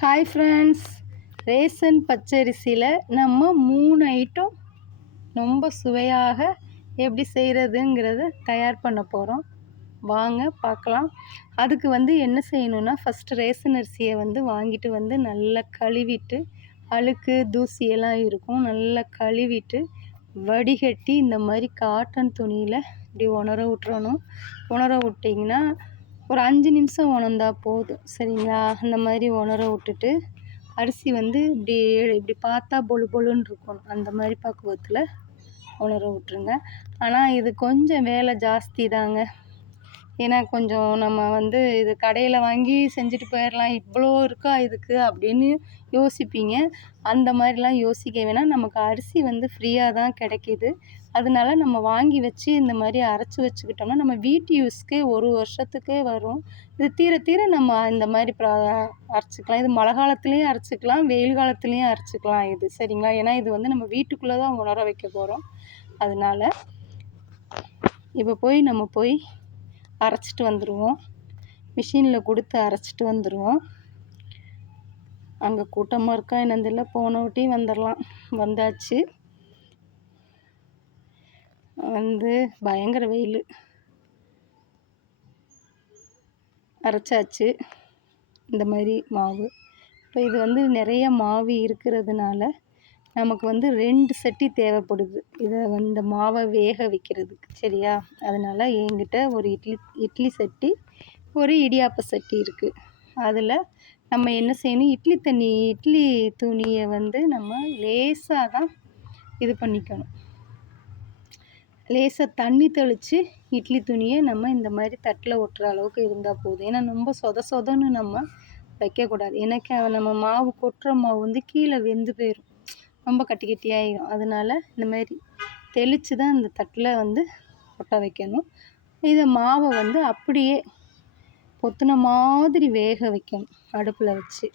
Hi friends, ration பச்சரிசியில் நம்ம 3 item ரொம்ப சுவையாக எப்படி செய்கிறதுங்கிறத தயார் பண்ண போகிறோம். வாங்க பார்க்கலாம். அதுக்கு என்ன செய்யணும்னா, ஃபஸ்ட்டு ரேசன் அரிசியை வாங்கிட்டு நல்லா கழுவிட்டு, அழுக்கு தூசியெல்லாம் இருக்கும், நல்லா கழுவிட்டு வடிகட்டி இந்த மாதிரி காட்டன் துணியில் இப்படி உணர விட்டுறணும். உணர விட்டிங்கன்னா ஒரு 5 நிமிஷம் உணர்ந்தா போதும், சரிங்களா? அந்த மாதிரி உணர விட்டுட்டு அரிசி இப்படி இப்படி பார்த்தா பொழு பொழுன்னு இருக்கணும், அந்த மாதிரி பக்குவத்தில் உணர விட்ருங்க. ஆனால் இது கொஞ்சம் வேலை ஜாஸ்தி தாங்க. ஏன்னா கொஞ்சம் நம்ம இது கடையில் வாங்கி செஞ்சுட்டு போயிடலாம், இவ்வளோ இருக்கா இதுக்கு அப்படின்னு யோசிப்பீங்க. அந்த மாதிரிலாம் யோசிக்க வேணாம். நமக்கு அரிசி ஃப்ரீயாக தான் கிடைக்கிது. அதனால நம்ம வாங்கி வச்சு இந்த மாதிரி அரைச்சி வச்சுக்கிட்டோம்னா நம்ம வீட்டு யூஸ்க்கு 1 வருஷத்துக்கே வரும். இது தீர தீர நம்ம இந்த மாதிரி அரைச்சிக்கலாம். இது மழை காலத்துலேயும் அரைச்சிக்கலாம், வெயில் காலத்துலேயும் அரைச்சிக்கலாம் இது, சரிங்களா? ஏன்னா இது நம்ம வீட்டுக்குள்ளே தான் உணர வைக்க போகிறோம். அதனால இப்போ நம்ம போய் அரைச்சிட்டு வந்துடுவோம். மிஷினில் கொடுத்து அரைச்சிட்டு வந்துடுவோம். அங்கே கூட்டமாக இருக்கா என்னதில்லை, போன வாட்டி வந்துடலாம். வந்தாச்சு. பயங்கர வெயில். அரைச்சாச்சு இந்த மாதிரி மாவு. இப்போ இது நிறைய மாவு இருக்கிறதுனால நமக்கு 2 சட்டி தேவைப்படுது இதை இந்த மாவை வேக வைக்கிறதுக்கு, சரியா? அதனால் என்கிட்ட ஒரு இட்லி சட்டி, ஒரு இடியாப்ப சட்டி இருக்குது. அதில் நம்ம என்ன செய்யணும், இட்லி துணியை நம்ம லேசாக தான் இது பண்ணிக்கணும். லேசாக தண்ணி தெளித்து இட்லி துணியை நம்ம இந்த மாதிரி தட்டில் ஒட்டுற அளவுக்கு இருந்தால் போதும். ஏன்னா ரொம்ப சொதன்னு நம்ம வைக்கக்கூடாது. எனக்கு நம்ம மாவு கொட்டுற மாவு கீழே வெந்து போயிடும், ரொம்ப கட்டி கட்டியாகிடும். அதனால் இந்த மாதிரி தெளித்து தான் இந்த தட்டில் ஒட்ட வைக்கணும். இதை மாவை அப்படியே பொத்துன மாதிரி வேக வைக்கணும். அடுப்பில் வச்சு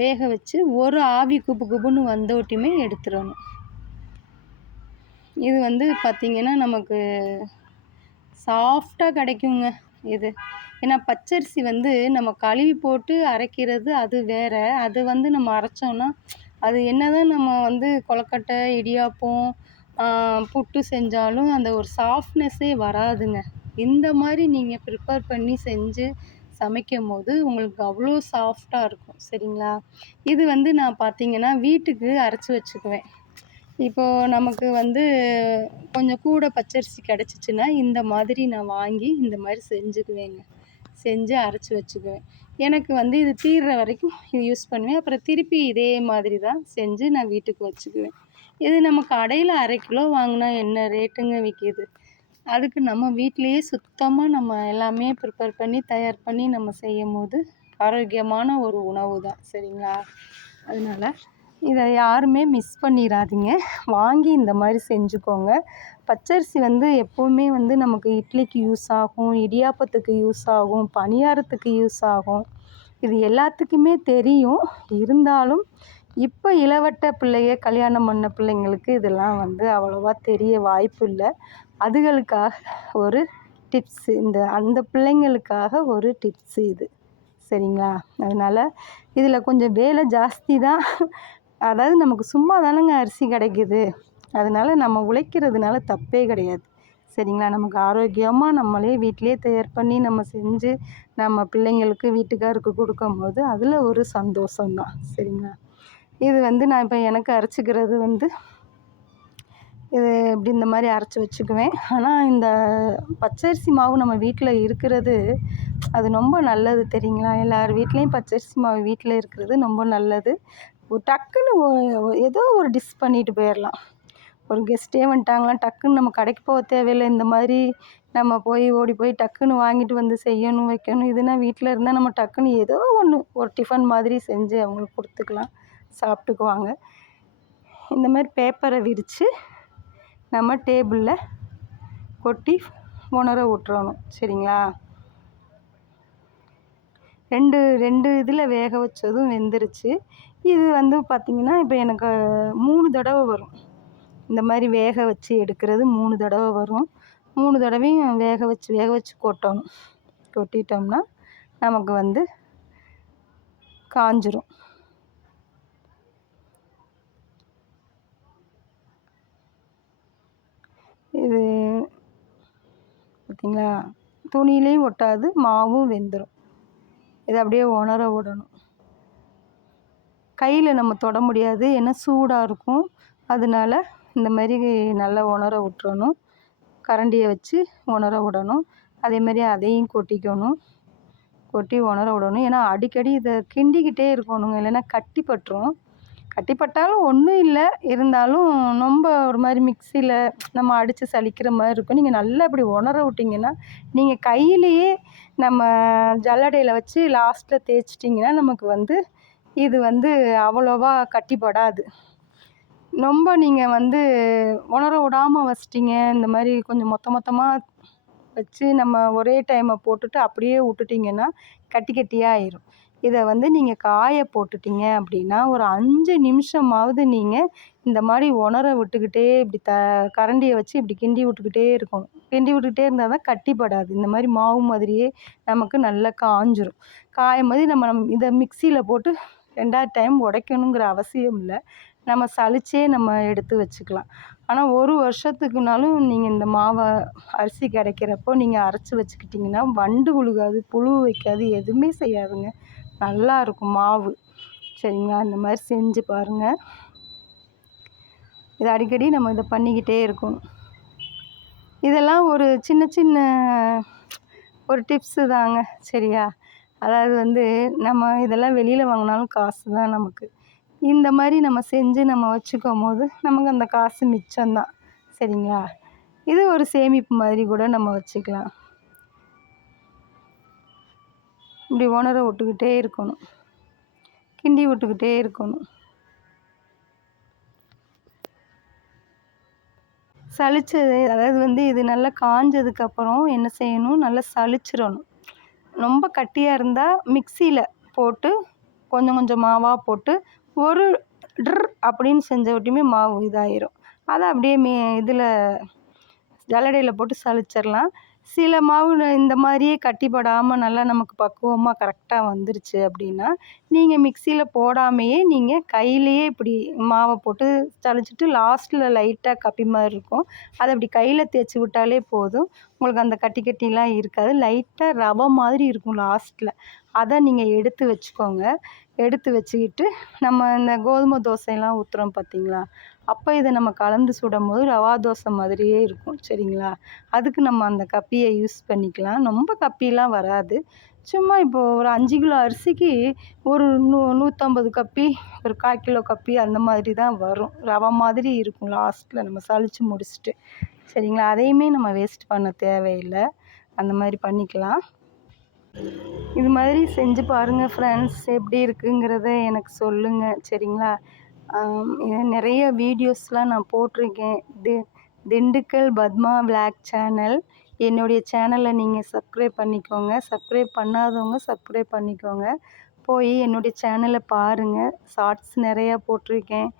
வேக வச்சு ஒரு ஆவி குபு குபுன்னு வந்தோட்டியுமே எடுத்துடணும். இது பார்த்திங்கன்னா நமக்கு சாஃப்டாக கிடைக்குங்க இது. ஏன்னா பச்சரிசி நம்ம கழுவி போட்டு அரைக்கிறது அது வேறு. அது நம்ம அரைச்சோன்னா அது என்ன தான் நம்ம கொழுக்கட்டை, இடியாப்பம், புட்டு செஞ்சாலும் அந்த ஒரு சாஃப்ட்னஸ்ஸே வராதுங்க. இந்த மாதிரி நீங்கள் ப்ரிப்பேர் பண்ணி செஞ்சு சமைக்கும் போது உங்களுக்கு அவ்வளோ சாஃப்டாக இருக்கும், சரிங்களா? இது நான் பார்த்திங்கன்னா வீட்டுக்கு அரைச்சி வச்சுக்குவேன். இப்போது நமக்கு கொஞ்சம் கூட பச்சரிசி கிடச்சிச்சின்னா இந்த மாதிரி நான் வாங்கி இந்த மாதிரி செஞ்சுக்குவேங்க. செஞ்சு அரைச்சி வச்சுக்குவேன். எனக்கு இது தீர்ற வரைக்கும் இது யூஸ் பண்ணுவேன். அப்புறம் திருப்பி இதே மாதிரி தான் செஞ்சு நான் வீட்டுக்கு வச்சுக்குவேன். இது நம்ம கடையில் 1/2 கிலோ வாங்கினா என்ன ரேட்டுங்க விற்கிது? அதுக்கு நம்ம வீட்டிலையே சுத்தமாக நம்ம எல்லாமே ப்ரிப்பேர் பண்ணி தயார் பண்ணி நம்ம செய்யும் போது ஆரோக்கியமான ஒரு உணவு தான், சரிங்களா? அதனால் இதை யாருமே மிஸ் பண்ணிடாதீங்க. வாங்கி இந்த மாதிரி செஞ்சுக்கோங்க. பச்சரிசி எப்போவுமே நமக்கு இட்லிக்கு யூஸ் ஆகும், இடியாப்பத்துக்கு யூஸ் ஆகும், பணியாரத்துக்கு யூஸ் ஆகும். இது எல்லாத்துக்குமே தெரியும். இருந்தாலும் இப்போ இளவட்ட கல்யாணம் பண்ண பிள்ளைங்களுக்கு இதெல்லாம் அவ்வளோவா தெரிய வாய்ப்பு இல்லை. அதுகளுக்காக ஒரு டிப்ஸு, அந்த பிள்ளைங்களுக்காக ஒரு டிப்ஸு இது, சரிங்களா? அதனால் இதில் கொஞ்சம் வேலை ஜாஸ்தி தான். அதாவது நமக்கு சும்மா தானேங்க அரிசி கிடைக்கிது. அதனால் நம்ம உழைக்கிறதுனால தப்பே கிடையாது, சரிங்களா? நமக்கு ஆரோக்கியமாக நம்மளே வீட்டிலே தயார் பண்ணி நம்ம செஞ்சு நம்ம பிள்ளைங்களுக்கு வீட்டுக்காருக்கு கொடுக்கும்போது அதில் ஒரு சந்தோஷம்தான், சரிங்களா? இது நான் இப்போ எனக்கு அரைச்சிக்கிறது இது இப்படி இந்த மாதிரி அரைச்சி வச்சுக்குவேன். ஆனால் இந்த பச்சரிசி மாவு நம்ம வீட்டில் இருக்கிறது அது ரொம்ப நல்லது, தெரியுங்களா? எல்லார் வீட்லேயும் பச்சரிசி மாவு வீட்டில் இருக்கிறது ரொம்ப நல்லது. டக்குன்னு ஏதோ ஒரு டிஷ் பண்ணிட்டு போயிடலாம். ஒரு கெஸ்ட்டே வந்துட்டாங்களா, டக்குன்னு நம்ம கடைக்கு போக தேவையில்லை. இந்த மாதிரி நம்ம ஓடி போய் டக்குன்னு வாங்கிட்டு செய்யணும் வைக்கணும். இதுனா வீட்டில் இருந்தால் நம்ம டக்குன்னு ஏதோ ஒன்று ஒரு டிஃபன் மாதிரி செஞ்சு அவங்களுக்கு கொடுத்துக்கலாம், சாப்பிட்டுக்குவாங்க. இந்த மாதிரி பேப்பரை விரித்து நம்ம டேபிளில் கொட்டி உணர விட்டுறணும், சரிங்களா? ரெண்டு இதில் வேக வச்சதும் வெந்துருச்சு. இது பார்த்திங்கன்னா இப்போ எனக்கு 3 தடவை வரும். இந்த மாதிரி வேக வச்சு எடுக்கிறது 3 தடவை வரும். 3 தடவையும் வேக வச்சு கொட்டணும். கொட்டிட்டோம்னா நமக்கு காஞ்சிரும். இது பார்த்தீங்களா, துணியிலையும் ஒட்டாது, மாவும் வெந்துடும். இதை அப்படியே உணர விடணும். கையில் நம்ம தொட முடியாது, ஏன்னா சூடாக இருக்கும். அதனால இந்த மாதிரி நல்லா உணர விட்டுறணும். கரண்டியை வச்சு உணர விடணும். அதேமாதிரி அதையும் கொட்டிக்கணும். கொட்டி உணர விடணும். ஏன்னா அடிக்கடி இதை கிண்டிக்கிட்டே இருக்கணுங்க, இல்லைன்னா கட்டி பட்டுரும். கட்டி பட்டாலும் ஒன்றும் இல்லை, இருந்தாலும் ரொம்ப ஒரு மாதிரி மிக்சியில் நம்ம அடித்து சலிக்கிற மாதிரி இருக்கும். நீங்கள் நல்லா இப்படி உணர விட்டிங்கன்னா, நீங்கள் கையிலேயே நம்ம ஜல்லடையில் வச்சு லாஸ்ட்டில் தேய்ச்சிட்டிங்கன்னா நமக்கு இது அவ்வளோவா கட்டிப்படாது. ரொம்ப நீங்கள் உணர விடாமல் வச்சிட்டிங்க, இந்த மாதிரி கொஞ்சம் மொத்தமாக வச்சு நம்ம ஒரே டைமை போட்டுட்டு அப்படியே விட்டுட்டிங்கன்னா கட்டி கட்டியாக ஆயிரும். இதை நீங்கள் காய போட்டுட்டிங்க அப்படின்னா ஒரு 5 நிமிஷமாவது நீங்கள் இந்த மாதிரி உணர விட்டுக்கிட்டே இப்படி கரண்டியை வச்சு இப்படி கிண்டி விட்டுக்கிட்டே இருக்கணும். கிண்டி விட்டுக்கிட்டே இருந்தால் தான் கட்டிப்படாது. இந்த மாதிரி மாவு மாதிரியே நமக்கு நல்லா காஞ்சிரும். காயும் போது நம்ம இதை மிக்சியில் போட்டு 2வது டைம் உடைக்கணுங்கிற அவசியம் இல்லை. நம்ம சலிச்சே நம்ம எடுத்து வச்சுக்கலாம். ஆனால் 1 வருஷத்துக்குனாலும் நீங்கள் இந்த மாவை அரிசி கிடைக்கிறப்போ நீங்கள் அரைச்சி வச்சுக்கிட்டிங்கன்னா வண்டு விழுகாது, புழு வைக்காது, எதுவுமே செய்யாதுங்க. நல்லா இருக்கும் மாவு. சரிங்களா, இந்த மாதிரி செஞ்சு பாருங்கள். இது அடிக்கடி நம்ம இதை பண்ணிக்கிட்டே இருக்கணும். இதெல்லாம் ஒரு சின்ன ஒரு டிப்ஸு தாங்க. சரியா, அதாவது நம்ம இதெல்லாம் வெளியில் வாங்கினாலும் காசு தான் நமக்கு. இந்த மாதிரி நம்ம செஞ்சு நம்ம வச்சுக்கும் போது நமக்கு அந்த காசு மிச்சம்தான். சரிங்களா, இது ஒரு சேமிப்பு மாதிரி கூட நம்ம வச்சுக்கலாம். இப்படி உணர விட்டுக்கிட்டே இருக்கணும், கிண்டி விட்டுக்கிட்டே இருக்கணும். சலிச்சது, அதாவது இது நல்லா காஞ்சதுக்கப்புறம் என்ன செய்யணும், நல்லா சலிச்சிடணும். ரொம்ப கட்டியாக இருந்தால் மிக்சியில் போட்டு கொஞ்சம் கொஞ்சம் மாவாக போட்டு ஒரு அப்படின்னு செஞ்ச விட்டுமே மாவு இதாயிரும். அதை அப்படியே இதில் ஜல்லடையில் போட்டு சலிச்சிடலாம். சில மாவு இந்த மாதிரியே கட்டிப்படாமல் நல்லா நமக்கு பக்குவமாக கரெக்டாக வந்துருச்சு அப்படின்னா நீங்கள் மிக்சியில் போடாமையே நீங்கள் கையிலையே இப்படி மாவை போட்டு சலிச்சிட்டு லாஸ்ட்டில் லைட்டாக கப்பி மாதிரி இருக்கும், அதை அப்படி கையில் தேய்ச்சி விட்டாலே போதும். உங்களுக்கு அந்த கட்டிலாம் இருக்காது. லைட்டாக ரவை மாதிரி இருக்கும் லாஸ்ட்டில். அதை நீங்கள் எடுத்து வச்சுக்கோங்க. எடுத்து வச்சுக்கிட்டு நம்ம இந்த கோதுமை தோசையெல்லாம் ஊற்றுறோம் பார்த்தீங்களா, அப்போ இதை நம்ம கலந்து சுடும் போது ரவா தோசை மாதிரியே இருக்கும். சரிங்களா, அதுக்கு நம்ம அந்த கப்பியை யூஸ் பண்ணிக்கலாம். ரொம்ப கப்பிலாம் வராது. சும்மா இப்போது ஒரு 5 கிலோ அரிசிக்கு ஒரு 150 கப்பி, ஒரு 1/4 கிலோ கப்பி அந்த மாதிரி தான் வரும். ரவை மாதிரி இருக்கும் லாஸ்ட்டில் நம்ம சலிச்சு முடிச்சுட்டு. சரிங்களா, அதையுமே நம்ம வேஸ்ட் பண்ண தேவையில்லை. அந்த மாதிரி பண்ணிக்கலாம். இது மாதிரி செஞ்சு பாருங்கள் ஃப்ரெண்ட்ஸ். எப்படி இருக்குங்கிறத எனக்கு சொல்லுங்கள். சரிங்களா, நிறைய வீடியோஸ்லாம் நான் போட்டிருக்கேன். Dindigul Padma vlog channel. என்னுடைய சேனலை நீங்கள் சப்ஸ்கிரைப் பண்ணிக்கோங்க. சப்ஸ்கிரைப் பண்ணாதவங்க சப்ஸ்கிரைப் பண்ணிக்கோங்க. போய் என்னுடைய சேனலை பாருங்கள். ஷார்ட்ஸ் நிறையா போட்டிருக்கேன்.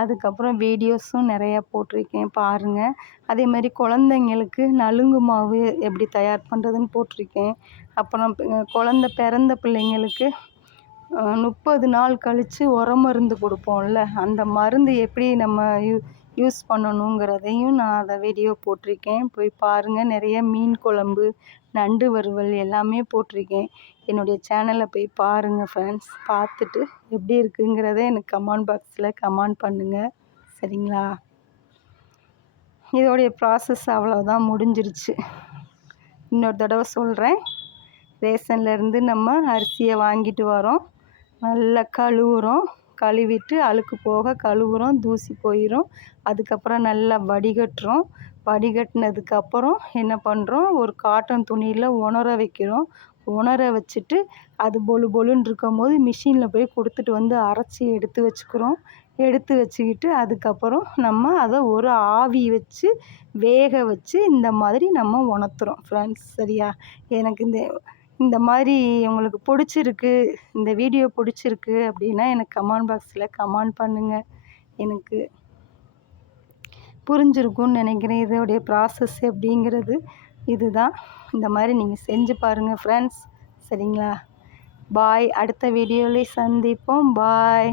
அதுக்கப்புறம் வீடியோஸும் நிறையா போட்டிருக்கேன், பாருங்கள். அதே மாதிரி குழந்தைங்களுக்கு நலுங்கு மாவு எப்படி தயார் பண்ணுறதுன்னு போட்டிருக்கேன். அப்புறம் குழந்த பிறந்த பிள்ளைங்களுக்கு 30 நாள் கழித்து மருந்து கொடுப்போம்ல, அந்த மருந்து எப்படி நம்ம யூஸ் பண்ணணுங்கிறதையும் நான் அதை வீடியோ போட்டிருக்கேன். போய் பாருங்கள். நிறைய மீன் குழம்பு, நண்டு வறுவல் எல்லாமே போட்டிருக்கேன். என்னுடைய சேனலை போய் பாருங்கள் ஃப்ரெண்ட்ஸ். பார்த்துட்டு எப்படி இருக்குங்கிறத எனக்கு கமெண்ட் பாக்ஸில் கமெண்ட் பண்ணுங்கள். சரிங்களா, இதோடைய ப்ராசஸ் அவ்வளோதான், முடிஞ்சிருச்சு. இன்னொரு தடவை சொல்கிறேன். ரேஷன்லேருந்து நம்ம அரிசியை வாங்கிட்டு வரோம், நல்லா கழுவுறோம். கழுவிட்டு அழுக்கு போக கழுவுறோம், தூசி போயிடும். அதுக்கப்புறம் நல்லா வடிகட்டுறோம். வடிகட்டினதுக்கப்புறம் என்ன பண்ணுறோம், ஒரு காட்டன் துணியில் உணர வைக்கிறோம். உணர வச்சுட்டு அது பொலு பொலுன்னு இருக்கும் போது மிஷினில் போய் கொடுத்துட்டு அரைச்சி எடுத்து வச்சுக்கிறோம். எடுத்து வச்சுக்கிட்டு அதுக்கப்புறம் நம்ம அதை ஒரு ஆவி வச்சு வேக வச்சு இந்த மாதிரி நம்ம உணர்த்துறோம் ஃப்ரெண்ட்ஸ். சரியா, எனக்கு இந்த மாதிரி உங்களுக்கு பிடிச்சிருக்கு, இந்த வீடியோ பிடிச்சிருக்கு அப்படின்னா எனக்கு கமெண்ட் பாக்ஸில் கமெண்ட் பண்ணுங்கள். எனக்கு புரிஞ்சிருக்கும்னு நினைக்கிறேன். இதோடைய ப்ராசஸ் எப்படிங்கிறது இதுதான். இந்த மாதிரி நீங்கள் செஞ்சு பாருங்கள் ஃப்ரெண்ட்ஸ். சரிங்களா, பாய். அடுத்த வீடியோவில் சந்திப்போம். பாய்.